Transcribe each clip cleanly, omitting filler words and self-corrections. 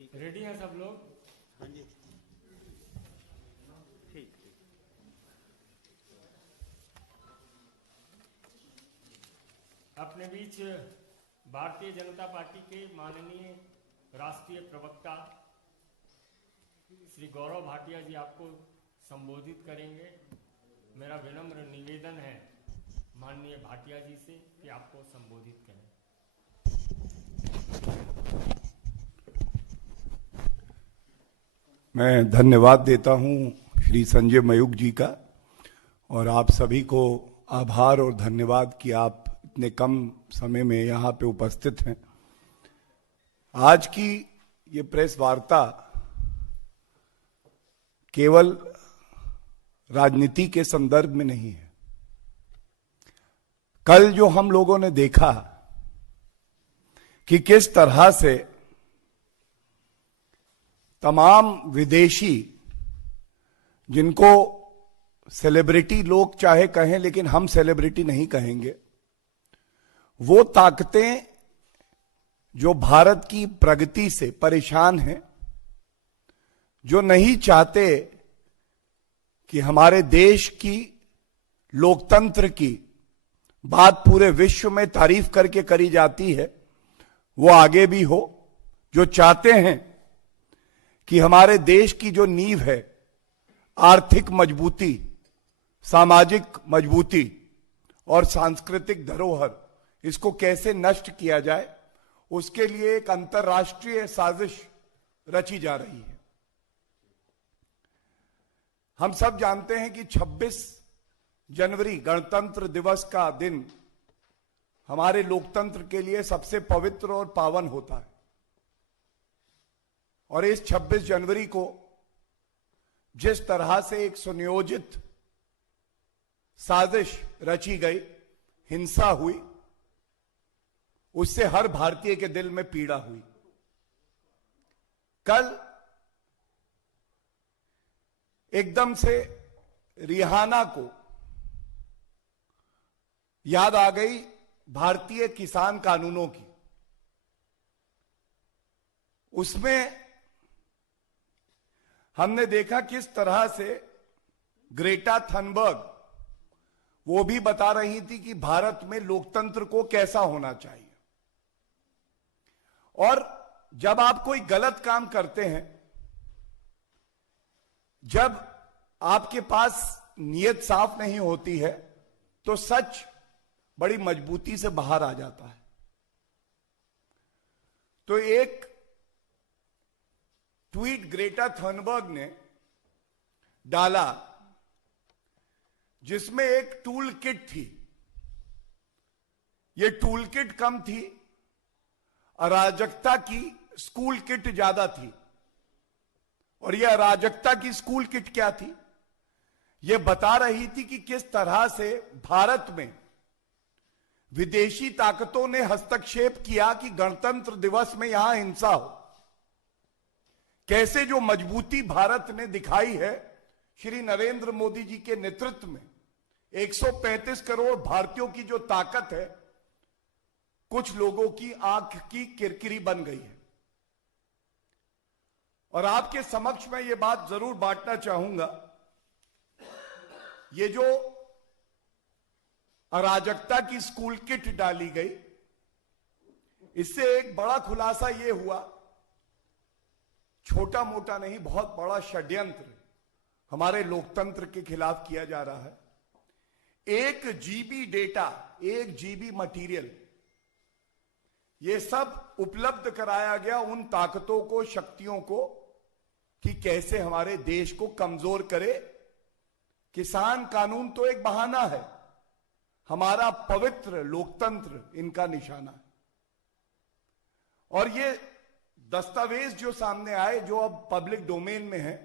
Ready हैं सब लोग? हाँ जी, ठीक ठीक। अपने बीच भारतीय जनता पार्टी के माननीय राष्ट्रीय प्रवक्ता श्री गौरव भाटिया जी आपको संबोधित करेंगे। मेरा विनम्र निवेदन है माननीय भाटिया जी से कि आपको संबोधित करें। मैं धन्यवाद देता हूं श्री संजय मयूख जी का और आप सभी को आभार और धन्यवाद कि आप इतने कम समय में यहां पे उपस्थित हैं। आज की ये प्रेस वार्ता केवल राजनीति के संदर्भ में नहीं है। कल जो हम लोगों ने देखा कि किस तरह से तमाम विदेशी, जिनको सेलिब्रिटी लोग चाहे कहें लेकिन हम सेलिब्रिटी नहीं कहेंगे, वो ताकतें जो भारत की प्रगति से परेशान हैं, जो नहीं चाहते कि हमारे देश की लोकतंत्र की बात पूरे विश्व में तारीफ करके करी जाती है वो आगे भी हो, जो चाहते हैं कि हमारे देश की जो नींव है, आर्थिक मजबूती, सामाजिक मजबूती और सांस्कृतिक धरोहर, इसको कैसे नष्ट किया जाए, उसके लिए एक अंतर्राष्ट्रीय साजिश रची जा रही है। हम सब जानते हैं कि 26 जनवरी गणतंत्र दिवस का दिन हमारे लोकतंत्र के लिए सबसे पवित्र और पावन होता है और इस 26 जनवरी को जिस तरह से एक सुनियोजित साजिश रची गई, हिंसा हुई, उससे हर भारतीय के दिल में पीड़ा हुई। कल एकदम से रिहाना को याद आ गई भारतीय किसान कानूनों की। उसमें हमने देखा किस तरह से ग्रेटा थनबर्ग वो भी बता रही थी कि भारत में लोकतंत्र को कैसा होना चाहिए। और जब आप कोई गलत काम करते हैं, जब आपके पास नीयत साफ नहीं होती है, तो सच बड़ी मजबूती से बाहर आ जाता है। तो एक ट्वीट ग्रेटा थनबर्ग ने डाला जिसमें एक टूल किट थी। यह टूल किट कम थी, अराजकता की स्कूल किट ज्यादा थी। और यह अराजकता की स्कूल किट क्या थी? यह बता रही थी कि किस तरह से भारत में विदेशी ताकतों ने हस्तक्षेप किया कि गणतंत्र दिवस में यहां हिंसा हो। कैसे जो मजबूती भारत ने दिखाई है श्री नरेंद्र मोदी जी के नेतृत्व में, 135 करोड़ भारतीयों की जो ताकत है, कुछ लोगों की आंख की किरकिरी बन गई है। और आपके समक्ष मैं ये बात जरूर बांटना चाहूंगा, ये जो अराजकता की स्कूल किट डाली गई, इससे एक बड़ा खुलासा ये हुआ, छोटा मोटा नहीं, बहुत बड़ा षड्यंत्र हमारे लोकतंत्र के खिलाफ किया जा रहा है। 1 GB डेटा, 1 GB मटेरियल, ये सब उपलब्ध कराया गया उन ताकतों को, शक्तियों को, कि कैसे हमारे देश को कमजोर करे। किसान कानून तो एक बहाना है, हमारा पवित्र लोकतंत्र इनका निशाना है। और ये दस्तावेज जो सामने आए, जो अब पब्लिक डोमेन में है,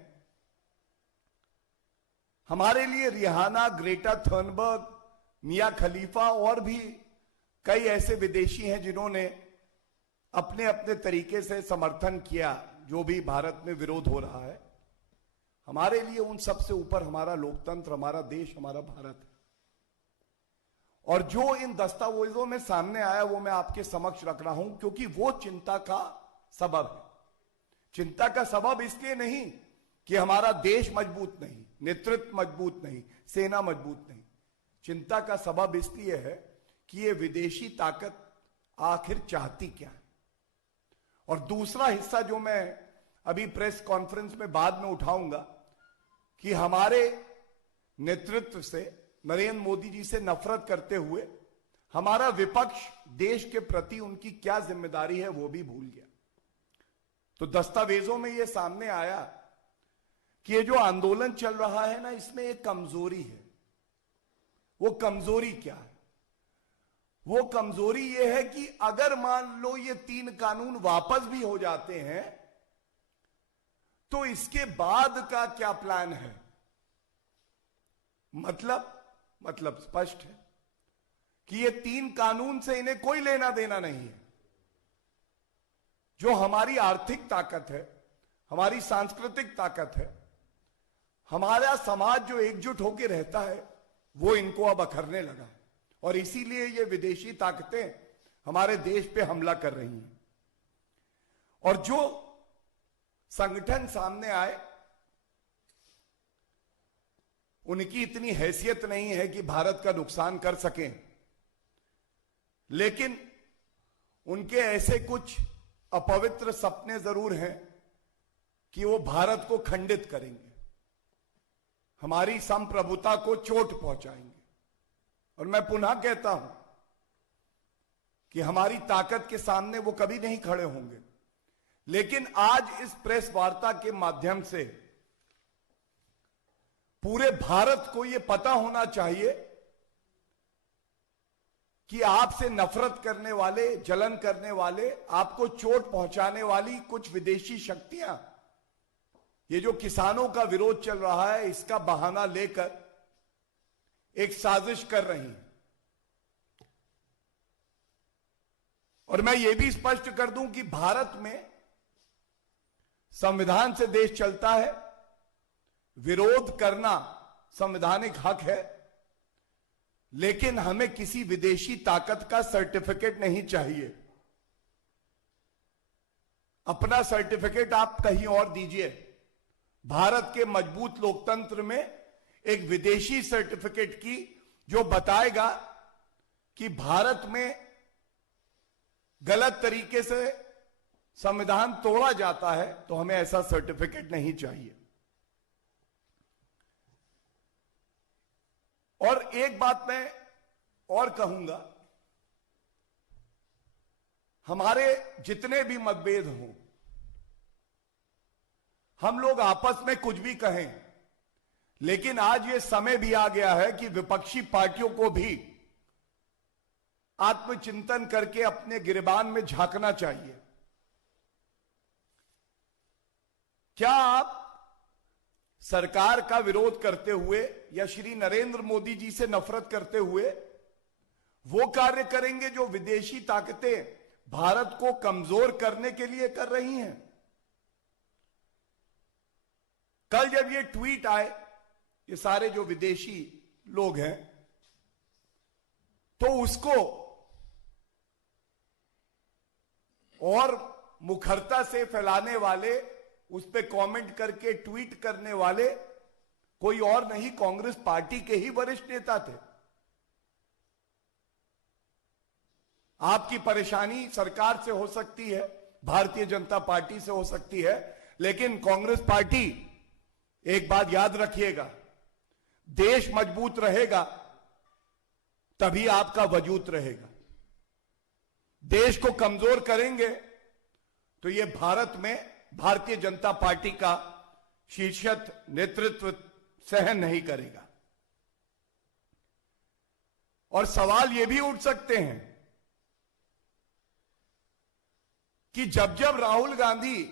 हमारे लिए रिहाना, ग्रेटा थनबर्ग, मिया खलीफा और भी कई ऐसे विदेशी हैं जिन्होंने अपने अपने तरीके से समर्थन किया जो भी भारत में विरोध हो रहा है। हमारे लिए उन सबसे ऊपर हमारा लोकतंत्र, हमारा देश, हमारा भारत है। और जो इन दस्तावेजों में सामने आया वो मैं आपके समक्ष रख रहा हूं, क्योंकि वो चिंता का सबब है चिंता का सबब इसलिए नहीं कि हमारा देश मजबूत नहीं, नेतृत्व मजबूत नहीं, सेना मजबूत नहीं। चिंता का सबब इसलिए है कि ये विदेशी ताकत आखिर चाहती क्या है। और दूसरा हिस्सा जो मैं अभी प्रेस कॉन्फ्रेंस में बाद में उठाऊंगा कि हमारे नेतृत्व से, नरेंद्र मोदी जी से नफरत करते हुए हमारा विपक्ष देश के प्रति उनकी क्या जिम्मेदारी है वो भी भूल गया। तो दस्तावेजों में यह सामने आया कि ये जो आंदोलन चल रहा है ना, इसमें एक कमजोरी है। वो कमजोरी क्या है? वो कमजोरी ये है कि अगर मान लो ये 3 कानून वापस भी हो जाते हैं तो इसके बाद का क्या प्लान है। मतलब स्पष्ट है कि ये 3 कानून से इन्हें कोई लेना देना नहीं है। जो हमारी आर्थिक ताकत है, हमारी सांस्कृतिक ताकत है, हमारा समाज जो एकजुट होकर रहता है, वो इनको अब अखरने लगा है। और इसीलिए ये विदेशी ताकतें हमारे देश पे हमला कर रही हैं। और जो संगठन सामने आए, उनकी इतनी हैसियत नहीं है कि भारत का नुकसान कर सकें, लेकिन उनके ऐसे कुछ अपवित्र सपने जरूर हैं कि वो भारत को खंडित करेंगे, हमारी संप्रभुता को चोट पहुंचाएंगे। और मैं पुनः कहता हूं कि हमारी ताकत के सामने वो कभी नहीं खड़े होंगे। लेकिन आज इस प्रेस वार्ता के माध्यम से पूरे भारत को यह पता होना चाहिए कि आपसे नफरत करने वाले, जलन करने वाले, आपको चोट पहुंचाने वाली कुछ विदेशी शक्तियां, ये जो किसानों का विरोध चल रहा है, इसका बहाना लेकर एक साजिश कर रही हैं। और मैं ये भी स्पष्ट कर दूं कि भारत में संविधान से देश चलता है, विरोध करना संवैधानिक हक है, लेकिन हमें किसी विदेशी ताकत का सर्टिफिकेट नहीं चाहिए। अपना सर्टिफिकेट आप कहीं और दीजिए। भारत के मजबूत लोकतंत्र में एक विदेशी सर्टिफिकेट की जो बताएगा कि भारत में गलत तरीके से संविधान तोड़ा जाता है, तो हमें ऐसा सर्टिफिकेट नहीं चाहिए। और एक बात मैं और कहूंगा, हमारे जितने भी मतभेद हों, हम लोग आपस में कुछ भी कहें, लेकिन आज ये समय भी आ गया है कि विपक्षी पार्टियों को भी आत्मचिंतन करके अपने गिरबान में झांकना चाहिए। क्या आप सरकार का विरोध करते हुए या श्री नरेंद्र मोदी जी से नफरत करते हुए वो कार्य करेंगे जो विदेशी ताकतें भारत को कमजोर करने के लिए कर रही हैं? कल जब ये ट्वीट आए, ये सारे जो विदेशी लोग हैं, तो उसको और मुखरता से फैलाने वाले, उस पे कमेंट करके ट्वीट करने वाले कोई और नहीं, कांग्रेस पार्टी के ही वरिष्ठ नेता थे। आपकी परेशानी सरकार से हो सकती है, भारतीय जनता पार्टी से हो सकती है, लेकिन कांग्रेस पार्टी, एक बात याद रखिएगा, देश मजबूत रहेगा तभी आपका वजूद रहेगा। देश को कमजोर करेंगे तो यह भारत में भारतीय जनता पार्टी का शीर्षस्थ नेतृत्व सहन नहीं करेगा। और सवाल यह भी उठ सकते हैं कि जब जब राहुल गांधी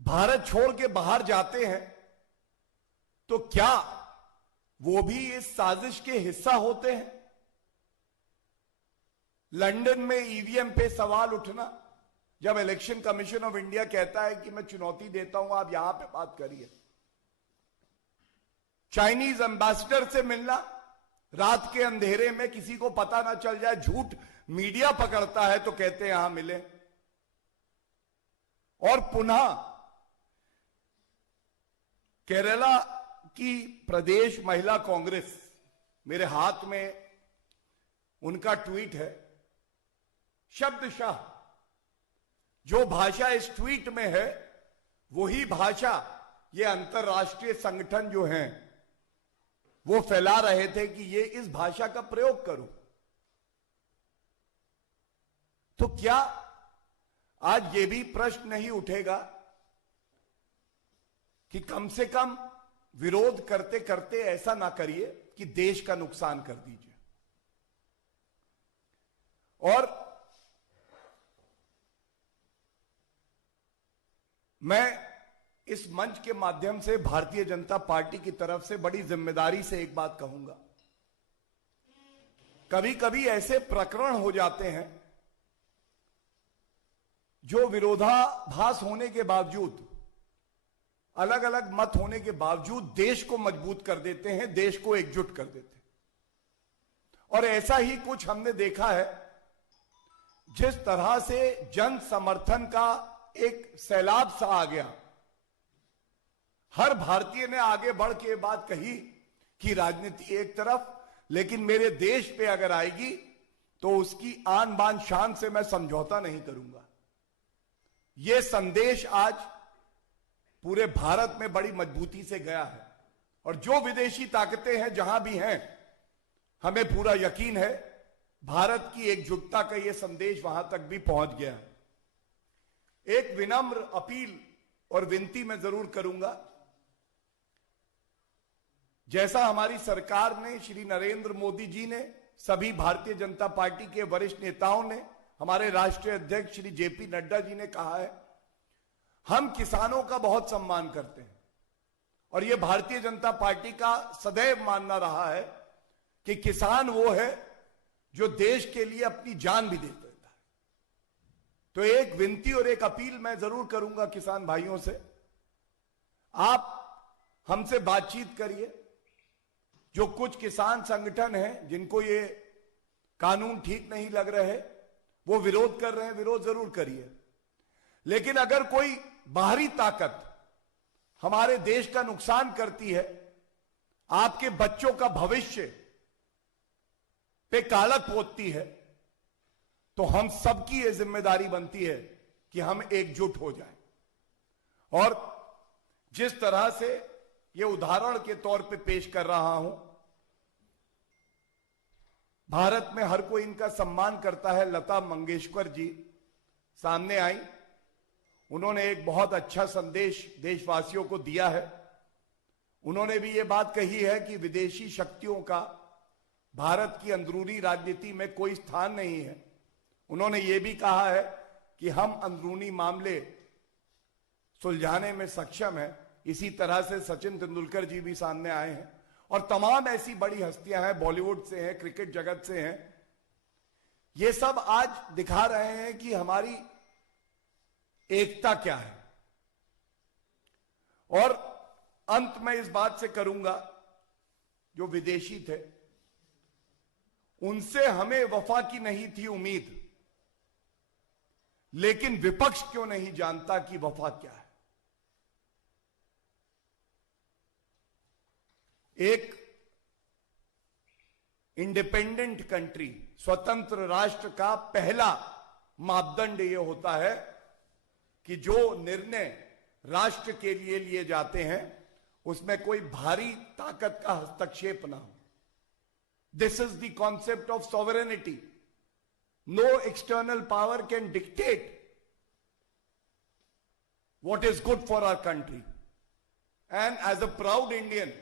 भारत छोड़ के बाहर जाते हैं तो क्या वो भी इस साजिश के हिस्सा होते हैं? लंदन में ईवीएम पे सवाल उठना, जब इलेक्शन कमीशन ऑफ इंडिया कहता है कि मैं चुनौती देता हूं, आप यहां पे बात करिए। चाइनीज एम्बेसडर से मिलना, रात के अंधेरे में किसी को पता ना चल जाए, झूठ मीडिया पकड़ता है तो कहते हैं यहां मिले। और पुनः केरला की प्रदेश महिला कांग्रेस, मेरे हाथ में उनका ट्वीट है, शब्दशः जो भाषा इस ट्वीट में है वही भाषा ये अंतरराष्ट्रीय संगठन जो हैं वो फैला रहे थे कि ये इस भाषा का प्रयोग करूं। तो क्या आज ये भी प्रश्न नहीं उठेगा कि कम से कम विरोध करते करते ऐसा ना करिए कि देश का नुकसान कर दीजिए। और मैं इस मंच के माध्यम से भारतीय जनता पार्टी की तरफ से बड़ी जिम्मेदारी से एक बात कहूंगा, कभी कभी ऐसे प्रकरण हो जाते हैं जो विरोधाभास होने के बावजूद, अलग अलग मत होने के बावजूद देश को मजबूत कर देते हैं, देश को एकजुट कर देते हैं। और ऐसा ही कुछ हमने देखा है, जिस तरह से जन समर्थन का एक सैलाब सा आ गया, हर भारतीय ने आगे बढ़ के बात कही कि राजनीति एक तरफ, लेकिन मेरे देश पे अगर आएगी तो उसकी आन बान शान से मैं समझौता नहीं करूंगा। यह संदेश आज पूरे भारत में बड़ी मजबूती से गया है। और जो विदेशी ताकतें हैं जहां भी हैं, हमें पूरा यकीन है भारत की एकजुटता का यह संदेश वहां तक भी पहुंच गया। एक विनम्र अपील और विनती मैं जरूर करूंगा, जैसा हमारी सरकार ने, श्री नरेंद्र मोदी जी ने, सभी भारतीय जनता पार्टी के वरिष्ठ नेताओं ने, हमारे राष्ट्रीय अध्यक्ष श्री जेपी नड्डा जी ने कहा है, हम किसानों का बहुत सम्मान करते हैं। और यह भारतीय जनता पार्टी का सदैव मानना रहा है कि किसान वो है जो देश के लिए अपनी जान भी दे देता है। तो एक विनती और एक अपील मैं जरूर करूंगा किसान भाइयों से, आप हमसे बातचीत करिए। जो कुछ किसान संगठन हैं जिनको ये कानून ठीक नहीं लग रहे, वो विरोध कर रहे हैं, विरोध जरूर करिए। लेकिन अगर कोई बाहरी ताकत हमारे देश का नुकसान करती है, आपके बच्चों का भविष्य पे कालक पोतती है, तो हम सबकी यह जिम्मेदारी बनती है कि हम एकजुट हो जाएं। और जिस तरह से यह उदाहरण के तौर पे पेश कर रहा हूं, भारत में हर कोई इनका सम्मान करता है। लता मंगेशकर जी सामने आई, उन्होंने एक बहुत अच्छा संदेश देशवासियों को दिया है। उन्होंने भी यह बात कही है कि विदेशी शक्तियों का भारत की अंदरूनी राजनीति में कोई स्थान नहीं है। उन्होंने यह भी कहा है कि हम अंदरूनी मामले सुलझाने में सक्षम हैं। इसी तरह से सचिन तेंदुलकर जी भी सामने आए हैं और तमाम ऐसी बड़ी हस्तियां हैं, बॉलीवुड से हैं, क्रिकेट जगत से हैं। ये सब आज दिखा रहे हैं कि हमारी एकता क्या है। और अंत में इस बात से करूंगा, जो विदेशी थे उनसे हमें वफा की नहीं थी उम्मीद, लेकिन विपक्ष क्यों नहीं जानता कि वफा क्या है। एक इंडिपेंडेंट कंट्री, स्वतंत्र राष्ट्र का पहला मापदंड यह होता है कि जो निर्णय राष्ट्र के लिए लिए जाते हैं उसमें कोई भारी ताकत का हस्तक्षेप ना हो। This is the concept of sovereignty. No external power can dictate what is good for our country. And as a proud Indian,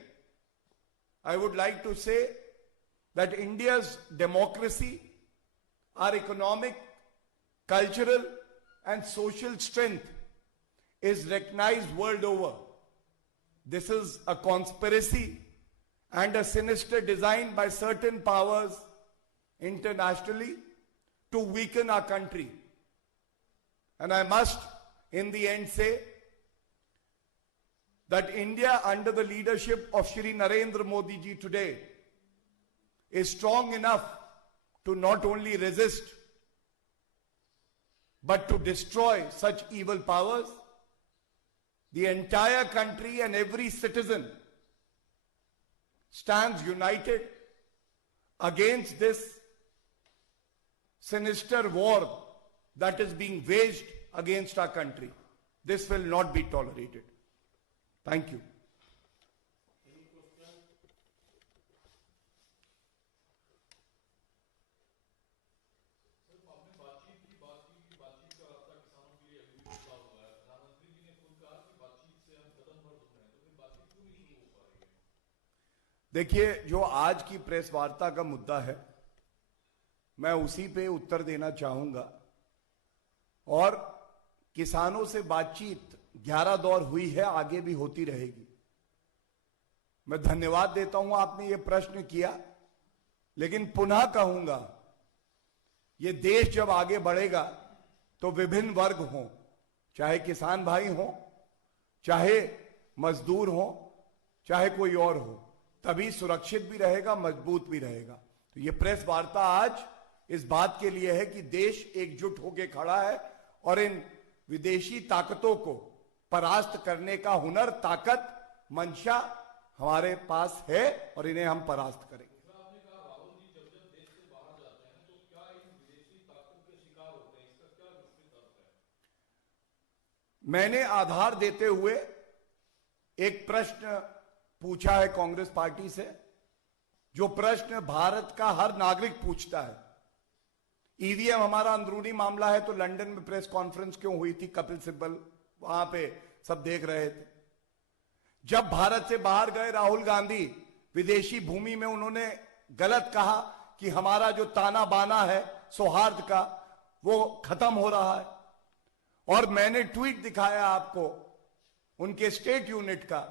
I would like to say that India's democracy, our economic, cultural and social strength is recognized world over. This is a conspiracy and a sinister design by certain powers internationally to weaken our country. And I must in the end say that India under the leadership of Shri Narendra Modi ji today is strong enough to not only resist but to destroy such evil powers. The entire country and every citizen stands united against this sinister war that is being waged against our country. This will not be tolerated. Thank you. Any question? आपने बातचीत की बात का रास्ता किसानों के लिए अभी भी खुला हुआ है। प्रधानमंत्री जी ने खुद कहा कि बातचीत से हम कदम भर दूर हैं, तो फिर बातचीत क्यों नहीं शुरू हो पा रही है? देखिए, जो आज की प्रेस वार्ता का मुद्दा है, मैं उसी पे उत्तर देना चाहूंगा। और किसानों से बातचीत 11 दौर हुई है, आगे भी होती रहेगी। मैं धन्यवाद देता हूं आपने ये प्रश्न किया, लेकिन पुनः कहूंगा, ये देश जब आगे बढ़ेगा तो विभिन्न वर्ग हों, चाहे किसान भाई हों, चाहे मजदूर हों, चाहे कोई और हो, तभी सुरक्षित भी रहेगा, मजबूत भी रहेगा। तो ये प्रेस वार्ता आज इस बात के लिए है कि देश एकजुट होकर खड़ा है और इन विदेशी ताकतों को परास्त करने का हुनर, ताकत, मंशा हमारे पास है और इन्हें हम परास्त करेंगे। आपने कहा राहुल जी जब जब देश से बाहर जाते हैं तो क्या इन विदेशी ताकतों के शिकार होते हैं, इसका क्या विस्तृत अर्थ है? मैंने आधार देते हुए एक प्रश्न पूछा है कांग्रेस पार्टी से, जो प्रश्न भारत का हर नागरिक पूछता है। ईवीएम हमारा अंदरूनी मामला है, तो लंदन में प्रेस कॉन्फ्रेंस क्यों हुई थी? कपिल सिब्बल वहां पे सब देख रहे थे। जब भारत से बाहर गए राहुल गांधी, विदेशी भूमि में उन्होंने गलत कहा कि हमारा जो ताना बाना है सौहार्द का, वो खत्म हो रहा है। और मैंने ट्वीट दिखाया आपको उनके स्टेट यूनिट का,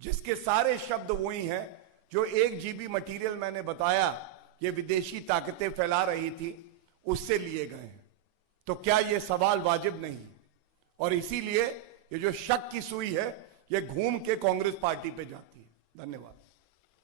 जिसके सारे शब्द वही हैं जो 1 GB मटेरियल मैंने बताया ये विदेशी ताकतें फैला रही थी, उससे लिए गए हैं। तो क्या यह सवाल वाजिब नहीं? और इसीलिए ये जो शक की सुई है, ये घूम के कांग्रेस पार्टी पे जाती है। धन्यवाद।